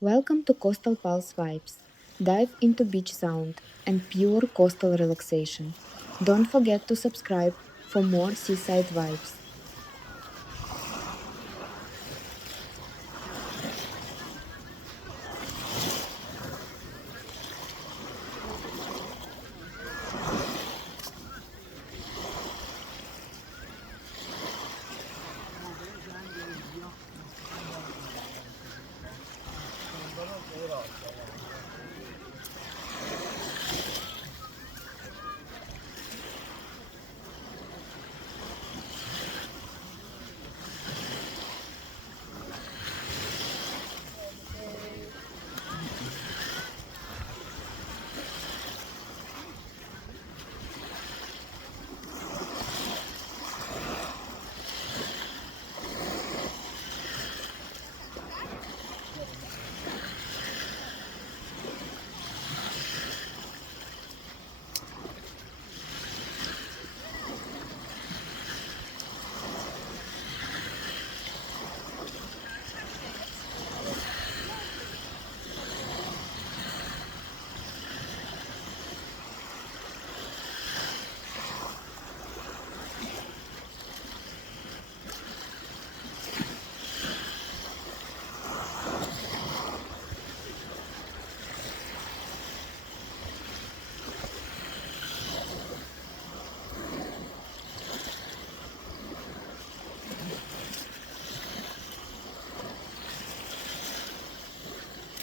Welcome to Coastal Pulse Vibes. Dive into beach sound and pure coastal relaxation. Don't forget to subscribe for more seaside vibes.